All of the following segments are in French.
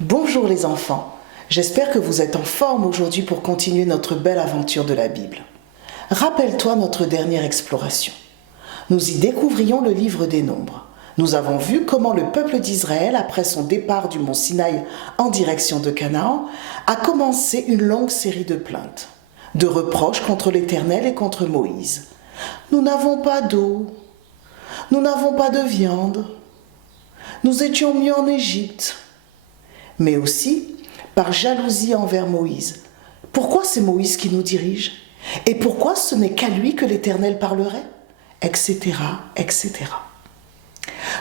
Bonjour les enfants, j'espère que vous êtes en forme aujourd'hui pour continuer notre belle aventure de la Bible. Rappelle-toi notre dernière exploration. Nous y découvrions le livre des Nombres. Nous avons vu comment le peuple d'Israël, après son départ du mont Sinaï en direction de Canaan, a commencé une longue série de plaintes, de reproches contre l'Éternel et contre Moïse. Nous n'avons pas d'eau, nous n'avons pas de viande, nous étions mieux en Égypte. Mais aussi par jalousie envers Moïse. Pourquoi c'est Moïse qui nous dirige? Et pourquoi ce n'est qu'à lui que l'Éternel parlerait? Etc., etc.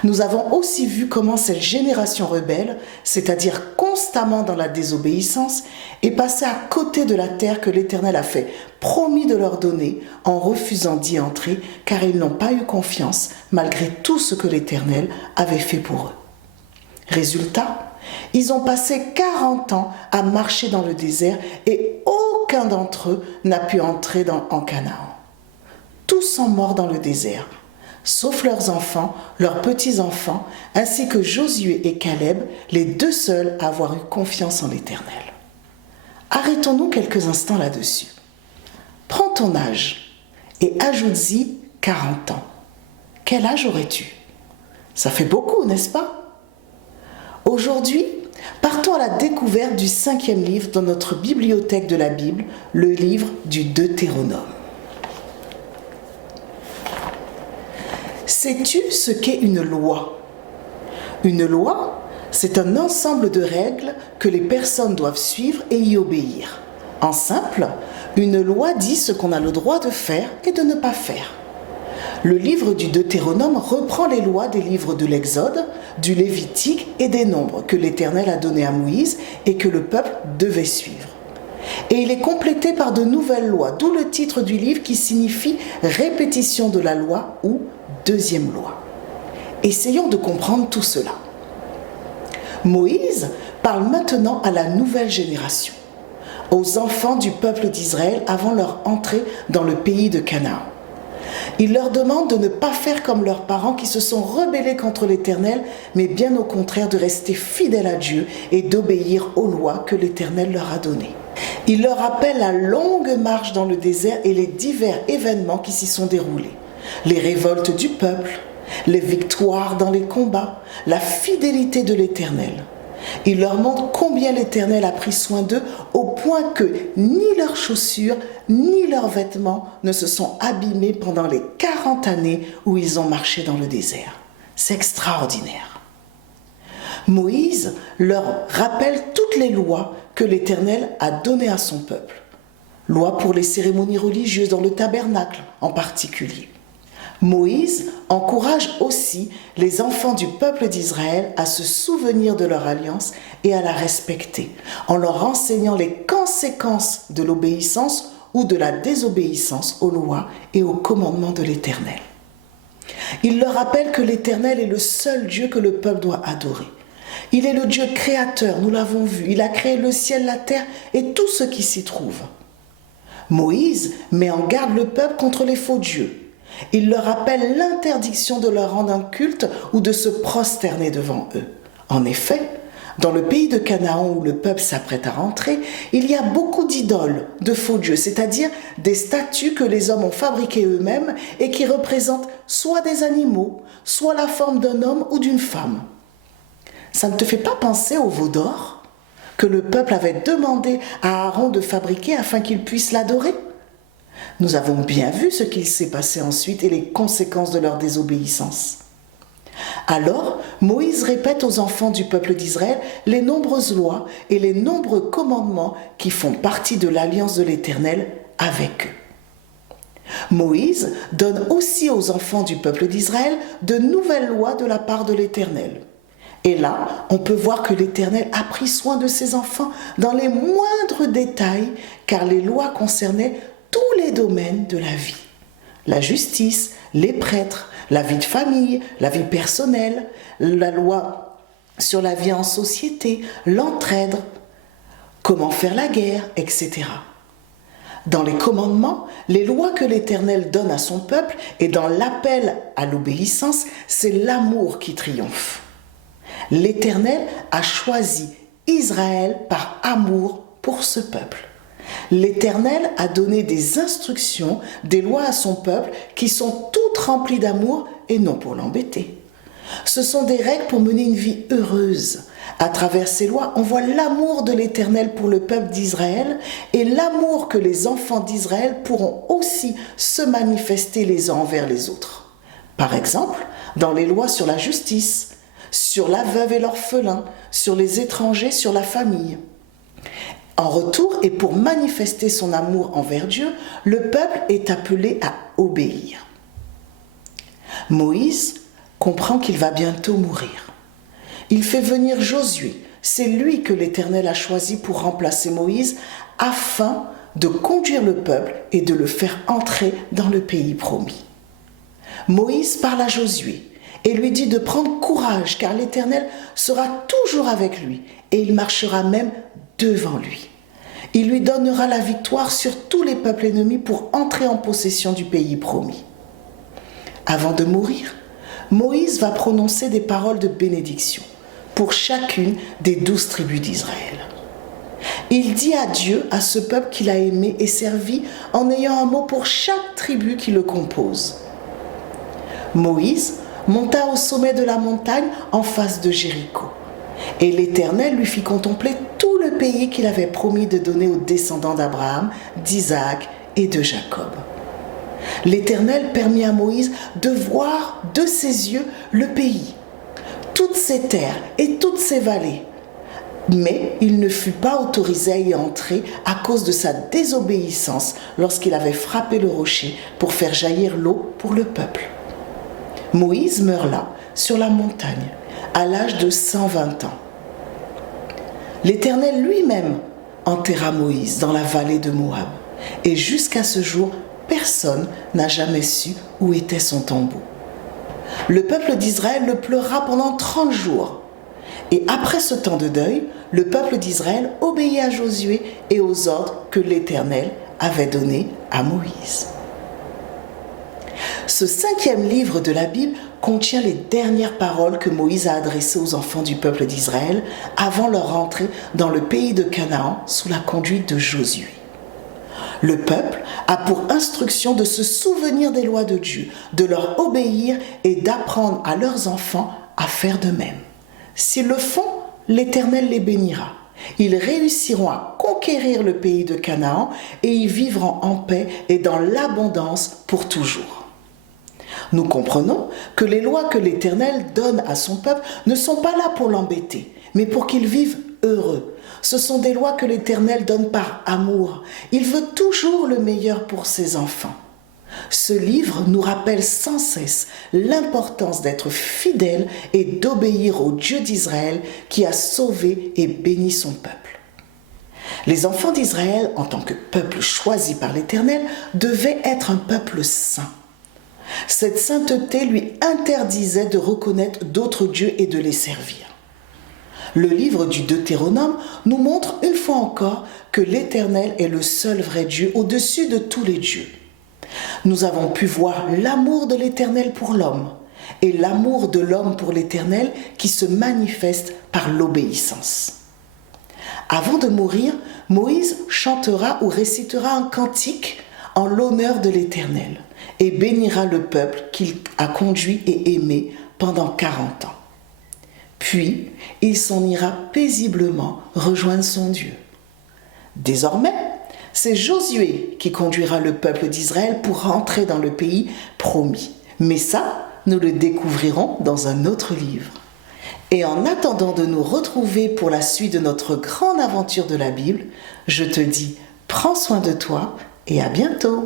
Nous avons aussi vu comment cette génération rebelle, c'est-à-dire constamment dans la désobéissance, est passée à côté de la terre que l'Éternel a fait promis de leur donner en refusant d'y entrer, car ils n'ont pas eu confiance malgré tout ce que l'Éternel avait fait pour eux. Résultat, ils ont passé 40 ans à marcher dans le désert et aucun d'entre eux n'a pu entrer en Canaan. Tous sont morts dans le désert, sauf leurs enfants, leurs petits-enfants, ainsi que Josué et Caleb, les deux seuls à avoir eu confiance en l'Éternel. Arrêtons-nous quelques instants là-dessus. Prends ton âge et ajoute-y 40 ans. Quel âge aurais-tu? Ça fait beaucoup, n'est-ce pas? Aujourd'hui, partons à la découverte du 5e livre dans notre bibliothèque de la Bible, le livre du Deutéronome. Sais-tu ce qu'est une loi? Une loi, c'est un ensemble de règles que les personnes doivent suivre et y obéir. En simple, une loi dit ce qu'on a le droit de faire et de ne pas faire. Le livre du Deutéronome reprend les lois des livres de l'Exode, du Lévitique et des Nombres que l'Éternel a donné à Moïse et que le peuple devait suivre. Et il est complété par de nouvelles lois, d'où le titre du livre qui signifie « répétition de la loi » ou « deuxième loi ». Essayons de comprendre tout cela. Moïse parle maintenant à la nouvelle génération, aux enfants du peuple d'Israël avant leur entrée dans le pays de Canaan. Il leur demande de ne pas faire comme leurs parents qui se sont rebellés contre l'Éternel, mais bien au contraire de rester fidèles à Dieu et d'obéir aux lois que l'Éternel leur a données. Il leur rappelle la longue marche dans le désert et les divers événements qui s'y sont déroulés. Les révoltes du peuple, les victoires dans les combats, la fidélité de l'Éternel. Il leur montre combien l'Éternel a pris soin d'eux au point que ni leurs chaussures ni leurs vêtements ne se sont abîmés pendant les 40 années où ils ont marché dans le désert. C'est extraordinaire. Moïse leur rappelle toutes les lois que l'Éternel a données à son peuple. Lois pour les cérémonies religieuses dans le tabernacle en particulier. Moïse encourage aussi les enfants du peuple d'Israël à se souvenir de leur alliance et à la respecter, en leur enseignant les conséquences de l'obéissance ou de la désobéissance aux lois et aux commandements de l'Éternel. Il leur rappelle que l'Éternel est le seul Dieu que le peuple doit adorer. Il est le Dieu créateur, nous l'avons vu. Il a créé le ciel, la terre et tout ce qui s'y trouve. Moïse met en garde le peuple contre les faux dieux. Il leur rappelle l'interdiction de leur rendre un culte ou de se prosterner devant eux. En effet, dans le pays de Canaan où le peuple s'apprête à rentrer, il y a beaucoup d'idoles, de faux dieux, c'est-à-dire des statues que les hommes ont fabriquées eux-mêmes et qui représentent soit des animaux, soit la forme d'un homme ou d'une femme. Ça ne te fait pas penser au veau d'or que le peuple avait demandé à Aaron de fabriquer afin qu'il puisse l'adorer? Nous avons bien vu ce qu'il s'est passé ensuite et les conséquences de leur désobéissance. Alors, Moïse répète aux enfants du peuple d'Israël les nombreuses lois et les nombreux commandements qui font partie de l'alliance de l'Éternel avec eux. Moïse donne aussi aux enfants du peuple d'Israël de nouvelles lois de la part de l'Éternel. Et là, on peut voir que l'Éternel a pris soin de ses enfants dans les moindres détails, car les lois concernaient tous les domaines de la vie. La justice, les prêtres, la vie de famille, la vie personnelle, la loi sur la vie en société, l'entraide, comment faire la guerre, etc. Dans les commandements, les lois que l'Éternel donne à son peuple et dans l'appel à l'obéissance, c'est l'amour qui triomphe. L'Éternel a choisi Israël par amour pour ce peuple. L'Éternel a donné des instructions, des lois à son peuple qui sont toutes remplies d'amour et non pour l'embêter. Ce sont des règles pour mener une vie heureuse. À travers ces lois, on voit l'amour de l'Éternel pour le peuple d'Israël et l'amour que les enfants d'Israël pourront aussi se manifester les uns envers les autres. Par exemple, dans les lois sur la justice, sur la veuve et l'orphelin, sur les étrangers, sur la famille. En retour, et pour manifester son amour envers Dieu, le peuple est appelé à obéir. Moïse comprend qu'il va bientôt mourir. Il fait venir Josué. C'est lui que l'Éternel a choisi pour remplacer Moïse afin de conduire le peuple et de le faire entrer dans le pays promis. Moïse parle à Josué et lui dit de prendre courage car l'Éternel sera toujours avec lui et il marchera même devant lui. Il lui donnera la victoire sur tous les peuples ennemis pour entrer en possession du pays promis. Avant de mourir, Moïse va prononcer des paroles de bénédiction pour chacune des 12 tribus d'Israël. Il dit adieu à ce peuple qu'il a aimé et servi en ayant un mot pour chaque tribu qui le compose. Moïse monta au sommet de la montagne en face de Jéricho. Et l'Éternel lui fit contempler tout le pays qu'il avait promis de donner aux descendants d'Abraham, d'Isaac et de Jacob. L'Éternel permit à Moïse de voir de ses yeux le pays, toutes ses terres et toutes ses vallées. Mais il ne fut pas autorisé à y entrer à cause de sa désobéissance lorsqu'il avait frappé le rocher pour faire jaillir l'eau pour le peuple. Moïse meurt là, sur la montagne, à l'âge de 120 ans. L'Éternel lui-même enterra Moïse dans la vallée de Moab. Et jusqu'à ce jour, personne n'a jamais su où était son tombeau. Le peuple d'Israël le pleura pendant 30 jours. Et après ce temps de deuil, le peuple d'Israël obéit à Josué et aux ordres que l'Éternel avait donnés à Moïse. Ce 5e livre de la Bible contient les dernières paroles que Moïse a adressées aux enfants du peuple d'Israël avant leur entrée dans le pays de Canaan sous la conduite de Josué. Le peuple a pour instruction de se souvenir des lois de Dieu, de leur obéir et d'apprendre à leurs enfants à faire de même. S'ils le font, l'Éternel les bénira. Ils réussiront à conquérir le pays de Canaan et y vivront en paix et dans l'abondance pour toujours. Nous comprenons que les lois que l'Éternel donne à son peuple ne sont pas là pour l'embêter, mais pour qu'il vive heureux. Ce sont des lois que l'Éternel donne par amour. Il veut toujours le meilleur pour ses enfants. Ce livre nous rappelle sans cesse l'importance d'être fidèle et d'obéir au Dieu d'Israël qui a sauvé et béni son peuple. Les enfants d'Israël, en tant que peuple choisi par l'Éternel, devaient être un peuple saint. Cette sainteté lui interdisait de reconnaître d'autres dieux et de les servir. Le livre du Deutéronome nous montre une fois encore que l'Éternel est le seul vrai Dieu au-dessus de tous les dieux. Nous avons pu voir l'amour de l'Éternel pour l'homme et l'amour de l'homme pour l'Éternel qui se manifeste par l'obéissance. Avant de mourir, Moïse chantera ou récitera un cantique en l'honneur de l'Éternel et bénira le peuple qu'il a conduit et aimé pendant 40 ans. Puis, il s'en ira paisiblement rejoindre son Dieu. Désormais, c'est Josué qui conduira le peuple d'Israël pour rentrer dans le pays promis. Mais ça, nous le découvrirons dans un autre livre. Et en attendant de nous retrouver pour la suite de notre grande aventure de la Bible, je te dis, prends soin de toi et à bientôt.